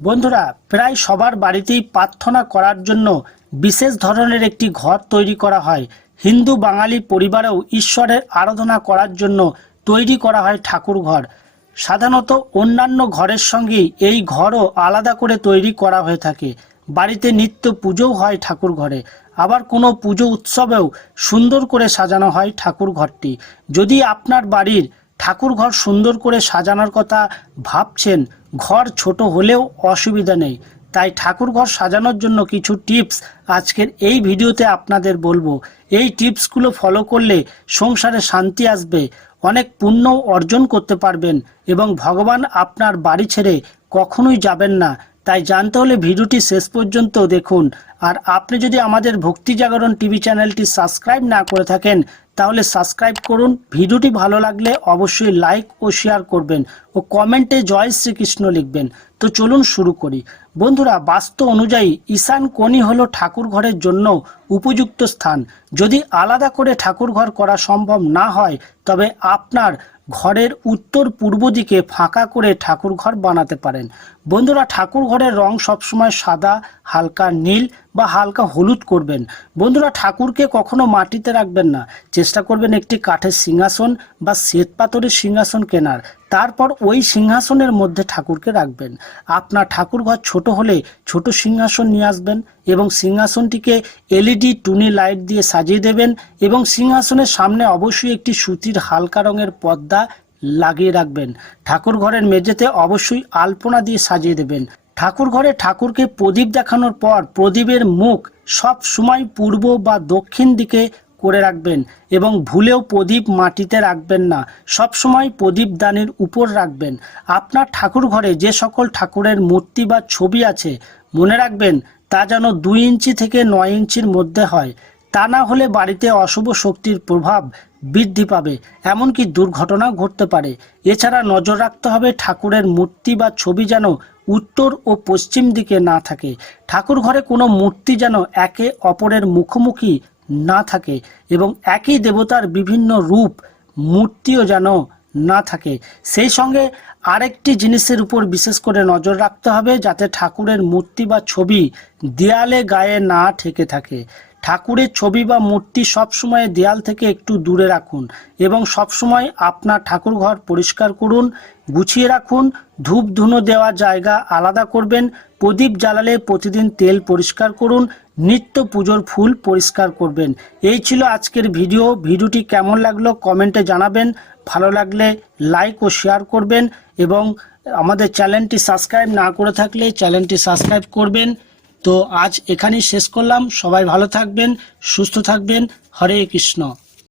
বন্ধুরা, প্রায় সবার বাড়িতেই প্রার্থনা করার জন্য বিশেষ ধরনের একটি ঘর তৈরি করা হয়। হিন্দু বাঙালি পরিবারেও ঈশ্বরের আরাধনা করার জন্য তৈরি করা হয় ঠাকুর ঘর। সাধারণত অন্যান্য ঘরের সঙ্গেই এই ঘরও আলাদা করে তৈরি করা হয়ে থাকে। বাড়িতে নিত্য পুজোও হয় ঠাকুর ঘরে, আবার কোনো পুজো উৎসবেও সুন্দর করে সাজানো হয় ঠাকুর ঘরটি। যদি আপনার বাড়ির ঠাকুর ঘর সুন্দর করে সাজানোর কথা ভাবছেন, ঘর ছোট হলেও অসুবিধা নেই। তাই ঠাকুর ঘর সাজানোর জন্য কিছু টিপস আজকের এই ভিডিওতে আপনাদের বলবো। এই টিপসগুলো ফলো করলে সংসারে শান্তি আসবে, অনেক পুণ্য অর্জন করতে পারবেন এবং ভগবান আপনার বাড়ি ছেড়ে কখনোই যাবেন না। তাই জানতে হলে ভিডিওটি শেষ পর্যন্ত দেখুন। আর আপনি যদি আমাদের ভক্তি জাগরণ টিভি চ্যানেলটি সাবস্ক্রাইব না করে থাকেন তাহলে সাবস্ক্রাইব করুন। ভিডিওটি ভালো লাগলে অবশ্যই লাইক ও শেয়ার করবেন ও কমেন্টে জয় শ্রীকৃষ্ণ লিখবেন। তো চলুন শুরু করি। বন্ধুরা, বাস্তু অনুযায়ী ঈশান কোণই হলো ঠাকুর ঘরের জন্য উপযুক্ত স্থান। যদি আলাদা করে ঠাকুর ঘর করা সম্ভব না হয় তবে আপনার ঘরের উত্তর পূর্ব দিকে ফাঁকা করে ঠাকুর ঘর বানাতে পারেন। বন্ধুরা, ঠাকুর ঘরের রং সবসময় সাদা, হালকা নীল বা হালকা হলুদ করবেন। বন্ধুরা, ঠাকুরকে কখনো মাটিতে রাখবেন না, চেষ্টা করবেন একটি কাঠের সিংহাসন বা শ্বেত পাথরের সিংহাসন কেনার। তারপর ওই সিংহাসনের মধ্যে ঠাকুরকে রাখবেন। আপনার ঠাকুর ঘর ছোট হলে ছোট সিংহাসন নিয়ে আসবেন এবং সিংহাসনটিকে এলইডি টুনি লাইট দিয়ে সাজিয়ে দেবেন এবং সিংহাসনের সামনে অবশ্যই একটি সুতির হালকা রঙের পর্দা লাগিয়ে রাখবেন। ঠাকুর ঘরের মেঝেতে অবশ্যই আলপনা দিয়ে সাজিয়ে দেবেন। ঠাকুর ঘরে ঠাকুরকে প্রদীপ দেখানোর পর প্রদীপের মুখ সব সময় পূর্ব বা দক্ষিণ দিকে করে রাখবেন এবং ভুলেও প্রদীপ মাটিতে রাখবেন না, সব সময় প্রদীপ দানের উপর রাখবেন। আপনার ঠাকুর ঘরে যে সকল ঠাকুরের মূর্তি বা ছবি আছে মনে রাখবেন তা যেন 2 ইঞ্চি থেকে 9 ইঞ্চির মধ্যে হয়। তা না হলে বাড়িতে অশুভ শক্তির প্রভাব বৃদ্ধি পাবে, এমনকি দুর্ঘটনা ঘটতে পারে। এছাড়া নজর রাখতে হবে ঠাকুরের মূর্তি বা ছবি যেন উত্তর ও পশ্চিম দিকে না থাকে। ঠাকুর ঘরে কোনো মূর্তি যেন একে অপরের মুখোমুখি না থাকে এবং একই দেবতার বিভিন্ন রূপ মূর্তিও যেন না থাকে। সেই সঙ্গে আরেকটি জিনিসের উপর বিশেষ করে নজর রাখতে হবে, যাতে ঠাকুরের মূর্তি বা ছবি দেয়ালে গায়ে না ঠেকে থাকে। ঠাকুরের ছবি বা মূর্তি সবসময় দেয়াল থেকে একটু দূরে রাখুন এবং সবসময় আপনার ঠাকুর ঘর পরিষ্কার করুন, গুছিয়ে রাখুন। ধূপ ধুনো দেওয়া জায়গা আলাদা করবেন। প্রদীপ জ্বালালে প্রতিদিন তেল পরিষ্কার করুন। নিত্য পুজোর ফুল পরিষ্কার করবেন। এই ছিল আজকের ভিডিওটি কেমন লাগলো কমেন্টে জানাবেন। ভালো লাগলে লাইক ও শেয়ার করবেন এবং আমাদের চ্যানেলটি সাবস্ক্রাইব না করে থাকলে চ্যানেলটি সাবস্ক্রাইব করবেন। তো আজ এখানেই শেষ করলাম। সবাই ভালো থাকবেন, সুস্থ থাকবেন। হরে কৃষ্ণ।